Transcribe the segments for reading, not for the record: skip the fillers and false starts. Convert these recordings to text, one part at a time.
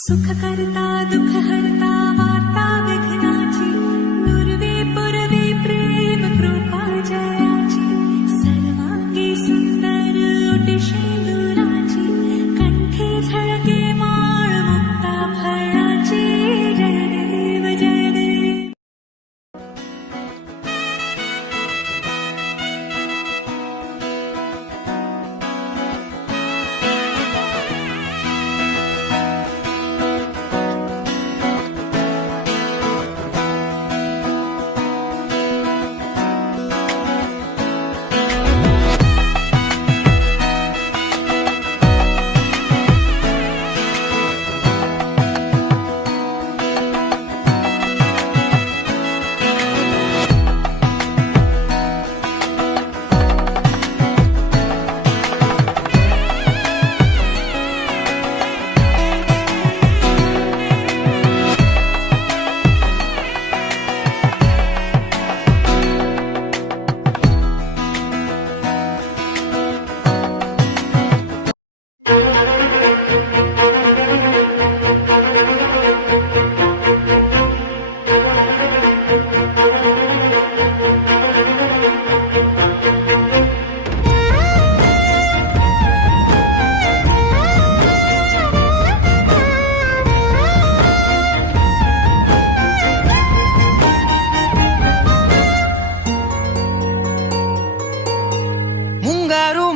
सुख करता दुख हरता वार्ता विघ्नाची नुरवी पुरवी प्रेम कृपा जयाची सर्वांगी सुंदर उटी शेंदुराची कंठी झळके माळ मुक्ता फळाची जय देव जय देव.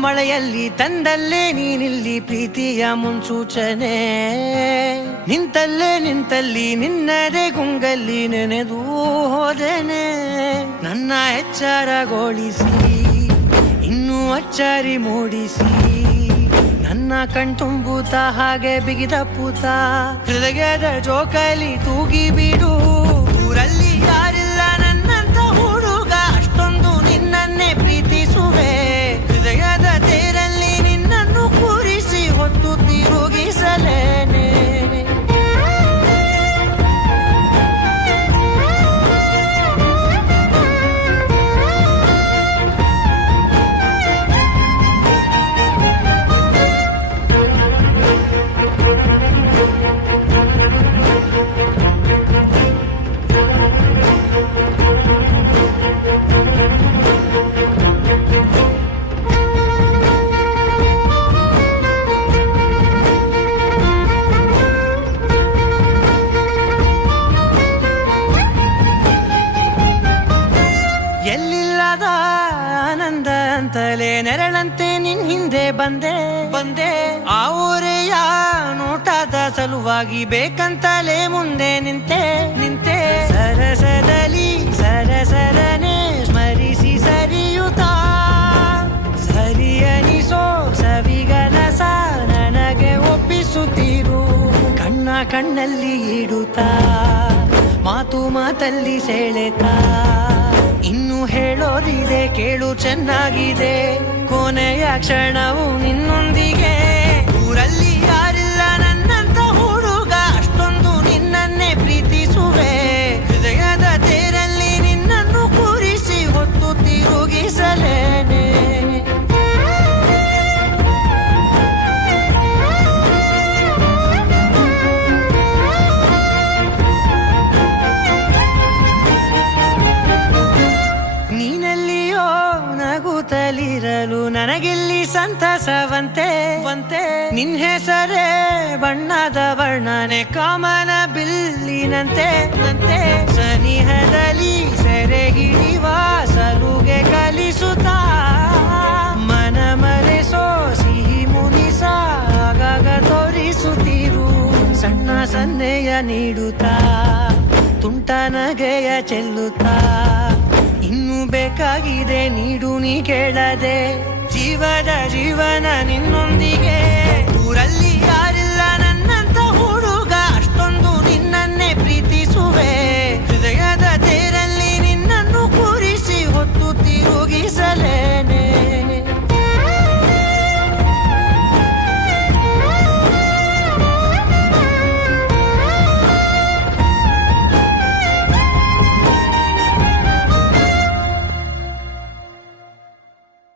ಮಳೆಯಲ್ಲಿ ತಂದಲ್ಲೇ ನೀನಿಲ್ಲಿ ಪ್ರೀತಿಯ ಮುನ್ಸೂಚನೆ ನಿಂತಲ್ಲಿ ನಿನ್ನದೇ ಗುಂಗಲ್ಲಿ ನೆನೆದು ಹೋದೆನೆ ನನ್ನ ಎಚ್ಚರಗೊಳಿಸಿ ಇನ್ನೂ ಅಚ್ಚರಿ ಮೂಡಿಸಿ ನನ್ನ ಕಣ್ತುಂಬುತ್ತ ಹಾಗೆ ಬಿಗಿದಪ್ಪುತ್ತ ಹೃದಯದ ಜೋಕಾಲಿ ತೂಗಿ ಬಿಡು ಊರಲ್ಲಿ ಯಾರಿಲ್ಲ ನನ್ನಂತ ಹುಡುಗ ಅಷ್ಟೊಂದು ನಿನ್ನನ್ನೇ ಪ್ರೀತಿಸುವೆ ಹೃದಯದ ತೇರಲ್ಲಿ ನಿನ್ನನ್ನು ಕೂರಿಸಿ ಹೊತ್ತು ತಿರುಗಿಸಲೇನೆ ಎಲ್ಲಿಲ್ಲದ ಆನಂದ ಅಂತಲೇ ನೆರಳಂತೆ ನಿನ್ ಹಿಂದೆ ಬಂದೆ ಆ ಊರೆಯ ನೋಟದ ಸಲುವಾಗಿ ಬೇಕಂತಲೇ ಮುಂದೆ ನಿಂತೆ ಸರಸರನೆ ಸ್ಮರಿಸಿ ಸರಿಯುತ್ತಾ ಸರಿಯನಿಸೋ ಸವಿಗನಸ ನನಗೆ ಒಪ್ಪಿಸುತ್ತೀರು ಕಣ್ಣಲ್ಲಿ ಇಡುತ್ತಾ ಮಾತಲ್ಲಿ ಸೆಳೆತಾ ಇನ್ನು ಹೇಳೋದಿದೆ ಕೇಳು ಚೆನ್ನಾಗಿದೆ ಕೊನೆಯ ಕ್ಷಣವು ನಿನ್ನೊಂದಿಗೆ ಊರಲ್ಲಿ ಯಾರಿಲ್ಲ ನನ್ನಂತ ಹುಡುಗ ಅಷ್ಟೊಂದು ನಿನ್ನನ್ನೇ ಪ್ರೀತಿಸುವೆ ಹೃದಯದ ತೇರಲ್ಲಿ ನಿನ್ನನ್ನು ಕೂರಿಸಿ ಹೊತ್ತು ತಿರುಗಿಸಲೇನೆ ನಗುತ್ತಲಿರಲು ನನಗಿಲ್ಲಿ ಸಂತಸವಂತೆ ನಿನ್ ಹೆಸರೇ ಬಣ್ಣದ ವರ್ಣನೆ ಕಾಮನ ಬಿಲ್ಲಿನಂತೆ ಸನಿಹದಲ್ಲಿ ಸೆರೆ ಹಿಡಿಯುವ ಸಲುಗೆ ಕಲಿಸುತ್ತಾ ಮನ ಮರೆಸೋ ಸಿಹಿ ಮುನಿಸ ಆಗಾಗ ತೋರಿಸುತ್ತಿರು ಸಣ್ಣ ಸನ್ನೆಯ ನೀಡುತ್ತಾ ತುಂಟ ನಗೆಯ ಚೆಲ್ಲುತ್ತಾ ಇನ್ನು ಬೇಕಾಗಿದೆ ನೀಡು ನೀ ಕೇಳದೆ ಜೀವನ ನಿನ್ನೊಂದು